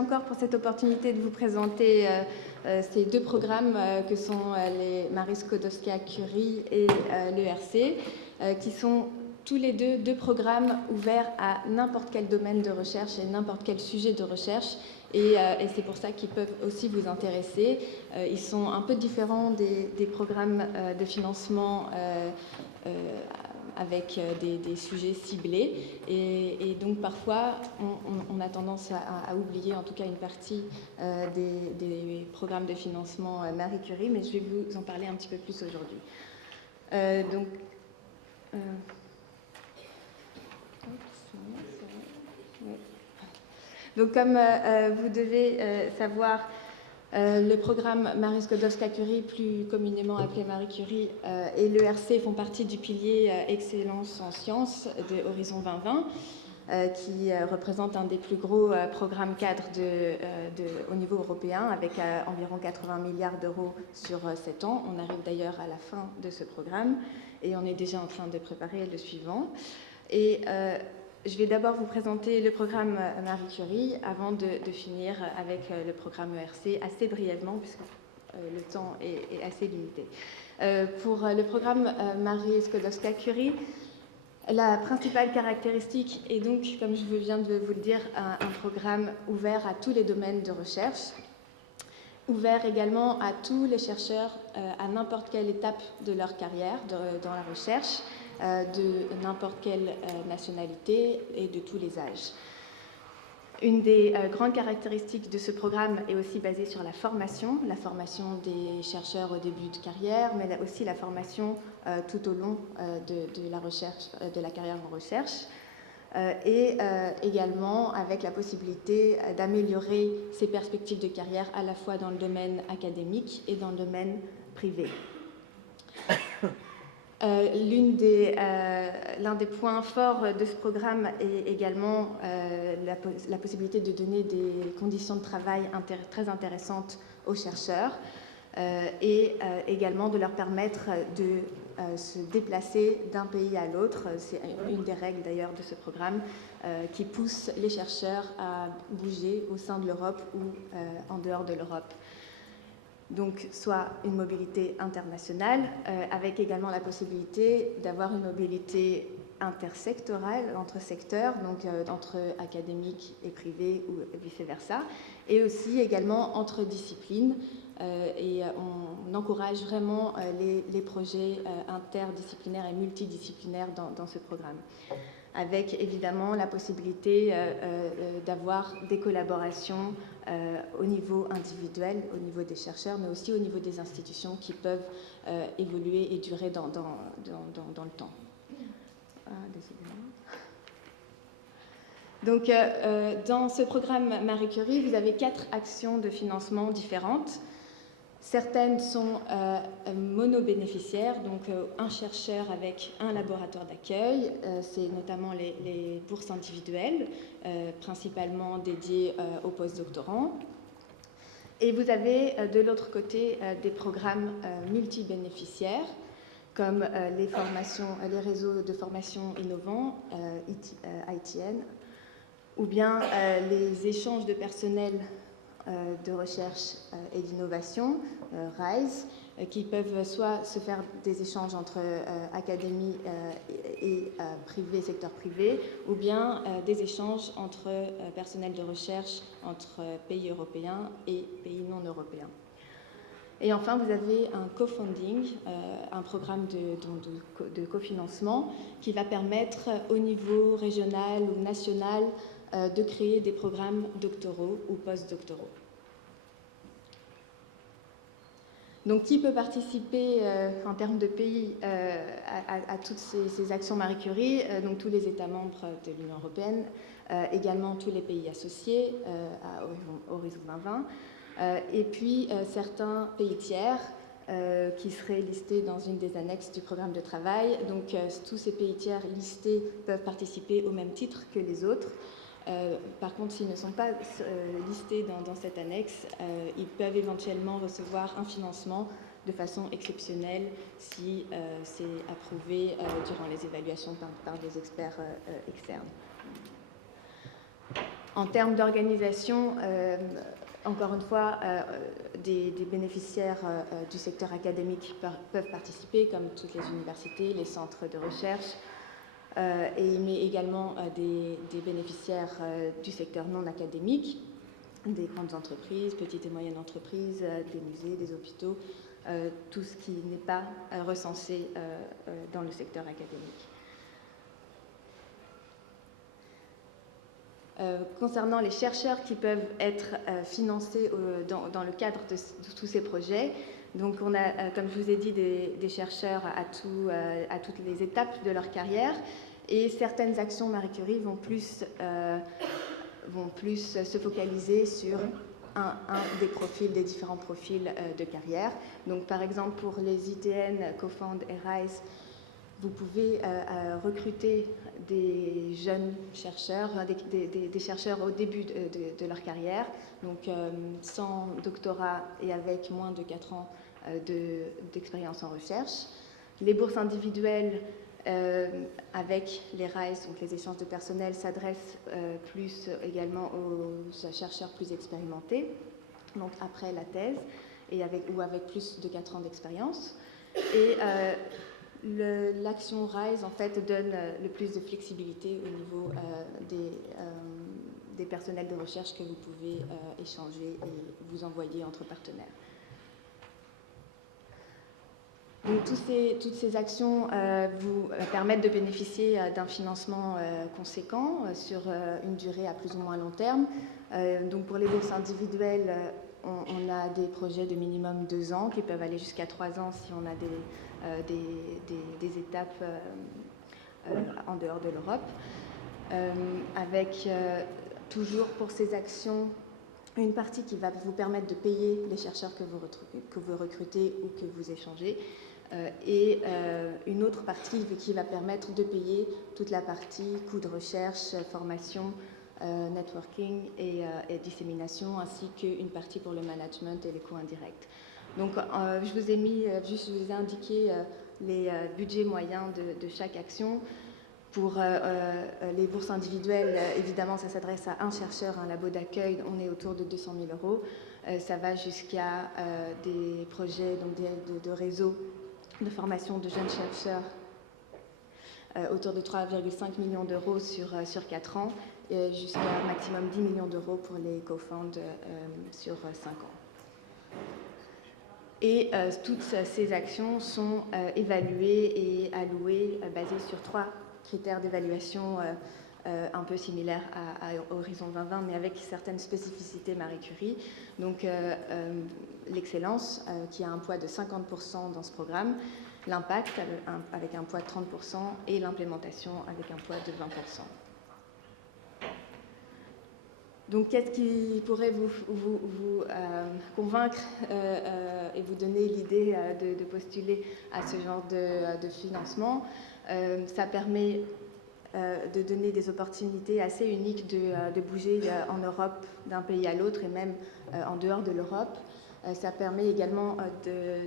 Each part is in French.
encore pour cette opportunité de vous présenter ces deux programmes que sont les Marie Skłodowska-Curie et l'ERC, qui sont tous les deux programmes ouverts à n'importe quel domaine de recherche et n'importe quel sujet de recherche. Et c'est pour ça qu'ils peuvent aussi vous intéresser. Ils sont un peu différents des programmes de financement avec des sujets ciblés. Et donc parfois, on a tendance à oublier en tout cas une partie des programmes de financement Marie Curie, mais je vais vous en parler un petit peu plus aujourd'hui. Donc comme vous devez savoir, le programme Marie Skłodowska-Curie, plus communément appelé Marie Curie, et l'ERC font partie du pilier Excellence en sciences de Horizon 2020, qui représente un des plus gros programmes cadres au niveau européen, avec environ 80 milliards d'euros sur 7 ans. On arrive d'ailleurs à la fin de ce programme et on est déjà en train de préparer le suivant. Et je vais d'abord vous présenter le programme Marie Curie avant de finir avec le programme ERC assez brièvement, puisque le temps est assez limité. Pour le programme Marie Skłodowska-Curie, la principale caractéristique est donc, comme je viens de vous le dire, un programme ouvert à tous les domaines de recherche, ouvert également à tous les chercheurs à n'importe quelle étape de leur carrière dans la recherche, de n'importe quelle nationalité et de tous les âges. Une des grandes caractéristiques de ce programme est aussi basée sur la formation des chercheurs au début de carrière, mais aussi la formation tout au long de la recherche, de la carrière en recherche, et également avec la possibilité d'améliorer ses perspectives de carrière à la fois dans le domaine académique et dans le domaine privé. L'un des points forts de ce programme est également la possibilité de donner des conditions de travail très intéressantes aux chercheurs et également de leur permettre de se déplacer d'un pays à l'autre. C'est une des règles d'ailleurs de ce programme qui pousse les chercheurs à bouger au sein de l'Europe ou en dehors de l'Europe. Donc, soit une mobilité internationale, avec également la possibilité d'avoir une mobilité intersectorale, entre secteurs, donc entre académiques et privés ou vice-versa, et aussi également entre disciplines. Et on encourage vraiment les projets interdisciplinaires et multidisciplinaires dans ce programme, avec évidemment la possibilité d'avoir des collaborations au niveau individuel, au niveau des chercheurs, mais aussi au niveau des institutions qui peuvent évoluer et durer dans le temps. Donc, dans ce programme Marie Curie, vous avez 4 actions de financement différentes. Certaines sont monobénéficiaires, donc un chercheur avec un laboratoire d'accueil. C'est notamment les bourses individuelles, principalement dédiées aux postdoctorants. Et vous avez de l'autre côté des programmes multibénéficiaires, comme les réseaux de formation innovants, ITN, ou bien les échanges de personnel de recherche et d'innovation, RISE, qui peuvent soit se faire des échanges entre académie et privé, secteur privé, ou bien des échanges entre personnel de recherche entre pays européens et pays non européens. Et enfin, vous avez un co-funding, un programme de cofinancement qui va permettre au niveau régional ou national de créer des programmes doctoraux ou post-doctoraux. Donc, qui peut participer en termes de pays à toutes ces actions Marie Curie? Donc, tous les États membres de l'Union européenne, également tous les pays associés à Horizon 2020, et puis certains pays tiers qui seraient listés dans une des annexes du programme de travail. Donc, tous ces pays tiers listés peuvent participer au même titre que les autres. Par contre, s'ils ne sont pas listés dans cette annexe, ils peuvent éventuellement recevoir un financement de façon exceptionnelle si c'est approuvé durant les évaluations par des experts externes. En termes d'organisation, encore une fois, des bénéficiaires du secteur académique peuvent participer, comme toutes les universités, les centres de recherche, mais également des bénéficiaires du secteur non académique, des grandes entreprises, petites et moyennes entreprises, des musées, des hôpitaux, tout ce qui n'est pas recensé dans le secteur académique. Concernant les chercheurs qui peuvent être financés dans le cadre de tous ces projets, donc on a, comme je vous ai dit, des chercheurs à toutes les étapes de leur carrière, et certaines actions Marie Curie vont plus se focaliser sur un des différents profils de carrière. Donc par exemple pour les ITN, CoFound et RISE, vous pouvez recruter des jeunes chercheurs, des chercheurs au début de leur carrière, donc sans doctorat et avec moins de 4 ans d'expérience en recherche. Les bourses individuelles avec les RISE, donc les échanges de personnel, s'adressent plus également aux chercheurs plus expérimentés, donc après la thèse, ou avec plus de 4 ans d'expérience. Et l'action RISE en fait donne le plus de flexibilité au niveau des personnels de recherche que vous pouvez échanger et vous envoyer entre partenaires. Donc, toutes ces actions vous permettent de bénéficier d'un financement conséquent sur une durée à plus ou moins long terme. Donc pour les bourses individuelles, on a des projets de minimum 2 ans qui peuvent aller jusqu'à 3 ans si on a des étapes en dehors de l'Europe, avec toujours pour ces actions une partie qui va vous permettre de payer les chercheurs que vous recrutez ou que vous échangez, et une autre partie qui va permettre de payer toute la partie coûts de recherche, formation, networking et dissémination, ainsi qu'une partie pour le management et les coûts indirects. Donc je vous ai indiqué les budgets moyens de chaque action. Pour les bourses individuelles, évidemment, ça s'adresse à un chercheur, un labo d'accueil, on est autour de 200 000 euros. Ça va jusqu'à des projets donc de réseau de formation de jeunes chercheurs autour de 3,5 millions d'euros sur 4 ans, jusqu'à un maximum 10 millions d'euros pour les co-found sur 5 ans. Et toutes ces actions sont évaluées et allouées basées sur 3 critères d'évaluation un peu similaires à Horizon 2020, mais avec certaines spécificités Marie Curie. Donc l'excellence, qui a un poids de 50% dans ce programme, l'impact avec un poids de 30% et l'implémentation avec un poids de 20%. Donc, qu'est-ce qui pourrait vous convaincre et vous donner l'idée de postuler à ce genre de financement? Ça permet de donner des opportunités assez uniques de bouger en Europe d'un pays à l'autre et même en dehors de l'Europe. Ça permet également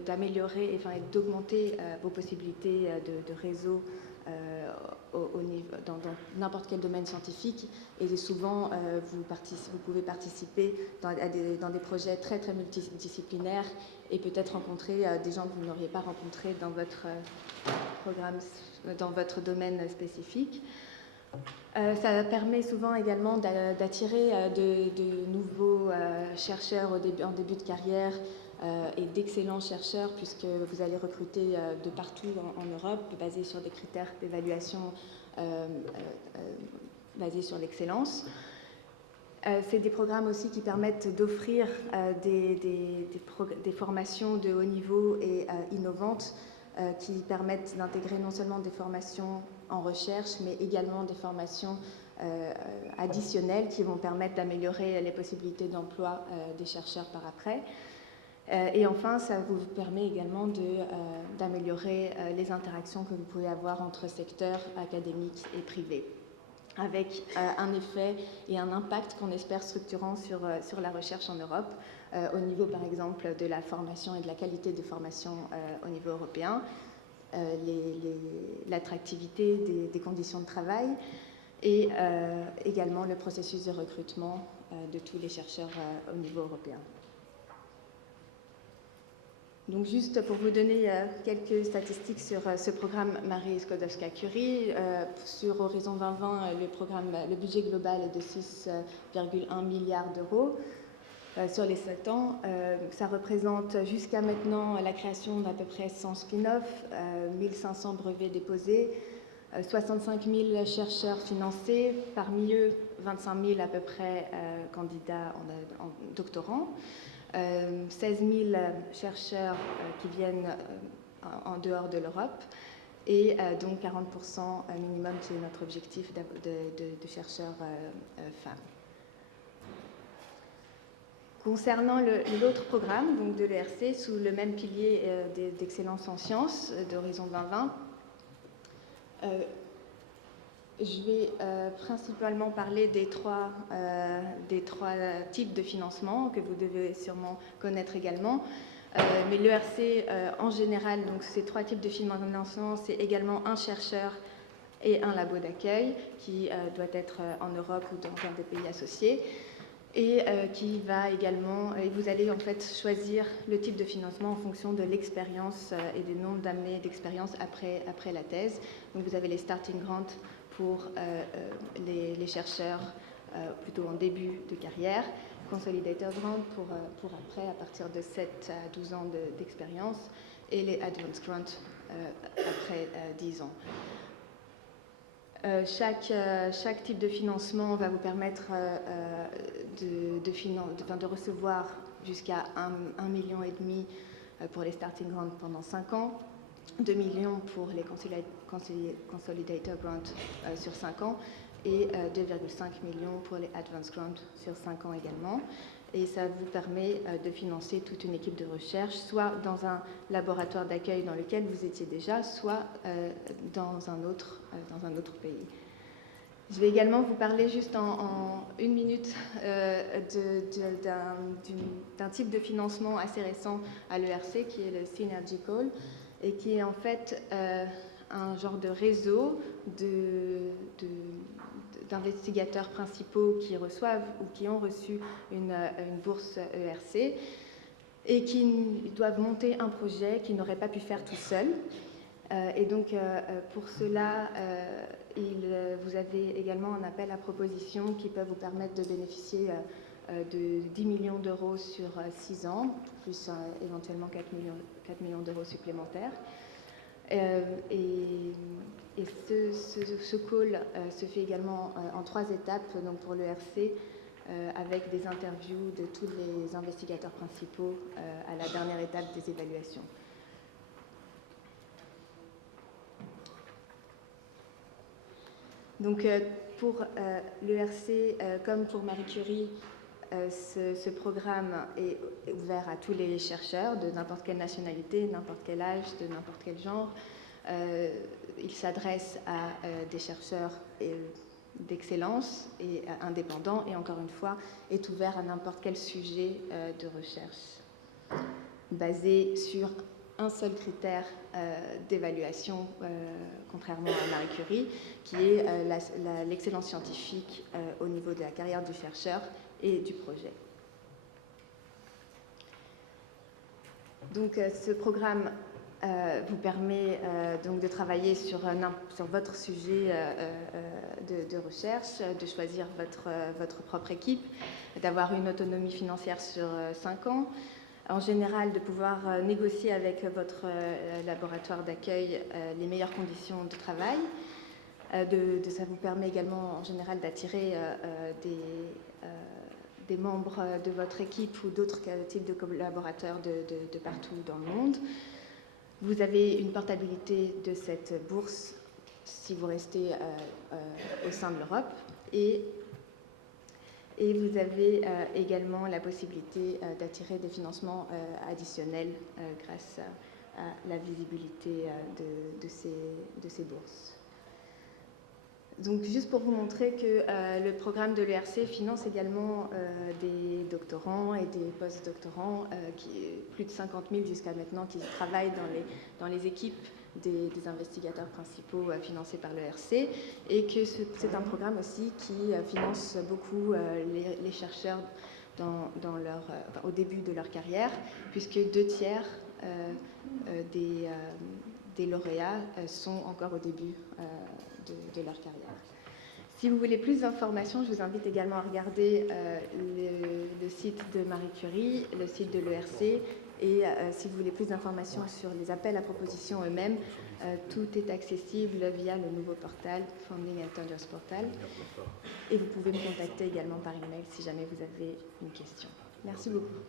d'améliorer, enfin, d'augmenter vos possibilités de réseau dans n'importe quel domaine scientifique, et souvent vous pouvez participer dans des projets très très multidisciplinaires et peut-être rencontrer des gens que vous n'auriez pas rencontrés dans votre programme, dans votre domaine spécifique. Ça permet souvent également d'attirer de nouveaux chercheurs en début de carrière et d'excellents chercheurs, puisque vous allez recruter de partout en Europe, basés sur des critères d'évaluation basés sur l'excellence. C'est des programmes aussi qui permettent d'offrir des formations de haut niveau et innovantes, qui permettent d'intégrer non seulement des formations en recherche, mais également des formations additionnelles qui vont permettre d'améliorer les possibilités d'emploi des chercheurs par après. Et enfin, ça vous permet également d'améliorer les interactions que vous pouvez avoir entre secteurs académiques et privés, avec un effet et un impact qu'on espère structurant sur la recherche en Europe, au niveau par exemple de la formation et de la qualité de formation au niveau européen, l'attractivité des conditions de travail, et également le processus de recrutement de tous les chercheurs au niveau européen. Donc juste pour vous donner quelques statistiques sur ce programme Marie Skłodowska-Curie, sur Horizon 2020, le budget global est de 6,1 milliards d'euros sur les 7 ans. Ça représente jusqu'à maintenant la création d'à peu près 100 spin-offs, 1500 brevets déposés, 65 000 chercheurs financés, parmi eux 25 000 à peu près candidats en doctorants. 16 000 chercheurs qui viennent en dehors de l'Europe et donc 40% minimum, c'est notre objectif de chercheurs femmes. Concernant l'autre programme donc de l'ERC, sous le même pilier d'excellence en sciences d'Horizon 2020, je vais principalement parler des trois types de financement que vous devez sûrement connaître également. Mais l'ERC, en général, donc ces trois types de financement, c'est également un chercheur et un labo d'accueil qui doit être en Europe ou dans un des pays associés. Et qui va également, et vous allez en fait choisir le type de financement en fonction de l'expérience et du nombre d'années d'expérience après la thèse. Donc vous avez les starting grants pour les chercheurs plutôt en début de carrière, consolidator grant pour après à partir de 7 à 12 ans d'expérience et les advanced grants après 10 ans. Chaque type de financement va vous permettre de recevoir jusqu'à 1,5 million pour les starting grants pendant 5 ans, 2 millions pour les consolidator grants sur 5 ans et 2,5 millions pour les advanced grants sur 5 ans également. Et ça vous permet de financer toute une équipe de recherche, soit dans un laboratoire d'accueil dans lequel vous étiez déjà, soit dans un autre pays. Je vais également vous parler juste en une minute d'un type de financement assez récent à l'ERC qui est le Synergy Call et qui est en fait un genre de réseau d'investigateurs principaux qui reçoivent ou qui ont reçu une bourse ERC et qui doivent monter un projet qu'ils n'auraient pas pu faire tout seuls. Et donc, pour cela, vous avez également un appel à proposition qui peut vous permettre de bénéficier de 10 millions d'euros sur 6 ans, plus éventuellement 4 millions d'euros supplémentaires. Et ce call se fait également en 3 étapes donc pour l'ERC, avec des interviews de tous les investigateurs principaux à la dernière étape des évaluations. Donc pour l'ERC, comme pour Marie Curie, ce programme est ouvert à tous les chercheurs de n'importe quelle nationalité, n'importe quel âge, de n'importe quel genre. Il s'adresse à des chercheurs d'excellence et indépendants et encore une fois est ouvert à n'importe quel sujet de recherche basé sur un seul critère d'évaluation, contrairement à Marie Curie, qui est l'excellence scientifique au niveau de la carrière du chercheur et du projet. Donc ce programme vous permet donc de travailler sur votre sujet de recherche, de choisir votre propre équipe, d'avoir une autonomie financière sur 5 ans, en général de pouvoir négocier avec votre laboratoire d'accueil les meilleures conditions de travail. Ça vous permet également en général d'attirer des membres de votre équipe ou d'autres types de collaborateurs de partout dans le monde. Vous avez une portabilité de cette bourse si vous restez au sein de l'Europe et vous avez également la possibilité d'attirer des financements additionnels grâce à la visibilité de ces bourses. Donc juste pour vous montrer que le programme de l'ERC finance également des doctorants et des post-doctorants, plus de 50 000 jusqu'à maintenant, qui travaillent dans les équipes des investigateurs principaux financés par l'ERC, et que c'est un programme aussi qui finance beaucoup les chercheurs au début de leur carrière, puisque 2/3 des lauréats sont encore au début de leur carrière. Si vous voulez plus d'informations, je vous invite également à regarder le site de Marie Curie, le site de l'ERC, et si vous voulez plus d'informations sur les appels à propositions eux-mêmes, tout est accessible via le nouveau portal Funding Alternatives Portal. Et vous pouvez me contacter également par email si jamais vous avez une question. Merci beaucoup.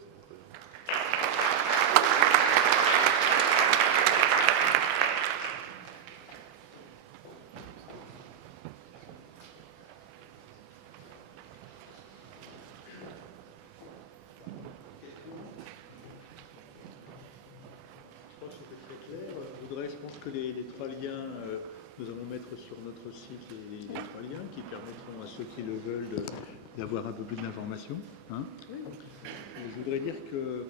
Je pense que les 3 liens, nous allons mettre sur notre site les 3 liens qui permettront à ceux qui le veulent d'avoir un peu plus d'informations. Hein. Oui. Je voudrais dire que...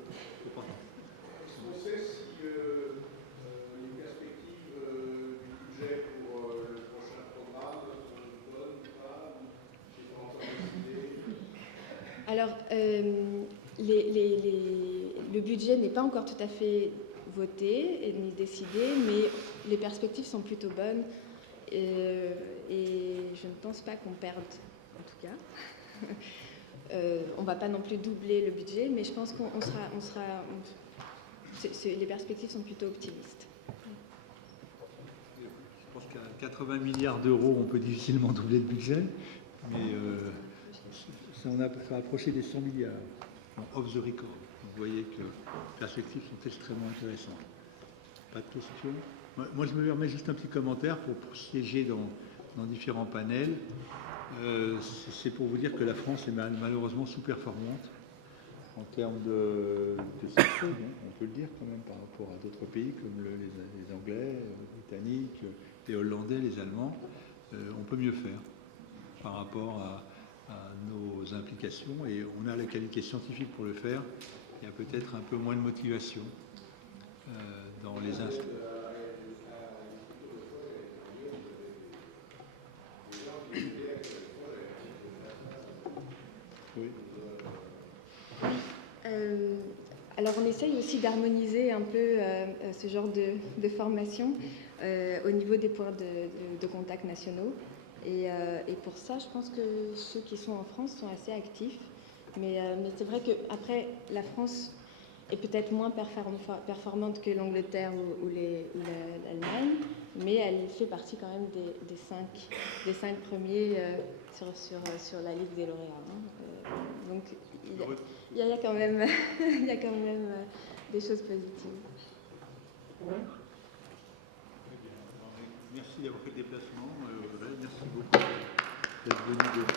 Est-ce qu'on sait si les perspectives du budget pour le prochain programme sont bonnes ou pas, ou c'est pas encore décidé? Alors, le budget n'est pas encore tout à fait voté ni décidé, mais les perspectives sont plutôt bonnes et je ne pense pas qu'on perde, en tout cas. On ne va pas non plus doubler le budget, mais je pense qu'on sera les perspectives sont plutôt optimistes. Je pense qu'à 80 milliards d'euros, on peut difficilement doubler le budget, mais on a approché des 100 milliards, off the record. Vous voyez que les perspectives sont extrêmement intéressantes. Pas de questions? Moi, je me permets juste un petit commentaire pour siéger dans différents panels. C'est pour vous dire que la France est malheureusement sous-performante en termes de succès, on peut le dire quand même, par rapport à d'autres pays comme les Anglais, les Britanniques, les Hollandais, les Allemands. On peut mieux faire par rapport à nos implications, et on a la qualité scientifique pour le faire. Il y a peut-être un peu moins de motivation dans les instants. Oui. Alors on essaye aussi d'harmoniser un peu ce genre de formation au niveau des points de contact nationaux. Et pour ça, je pense que ceux qui sont en France sont assez actifs. Mais c'est vrai qu'après, la France est peut-être moins performante que l'Angleterre ou l'Allemagne, mais elle fait partie quand même des cinq premiers sur la liste des lauréats. Hein. Donc il y a quand même, il y a quand même des choses positives. Merci d'avoir fait le déplacement. Merci beaucoup d'être venu depuis.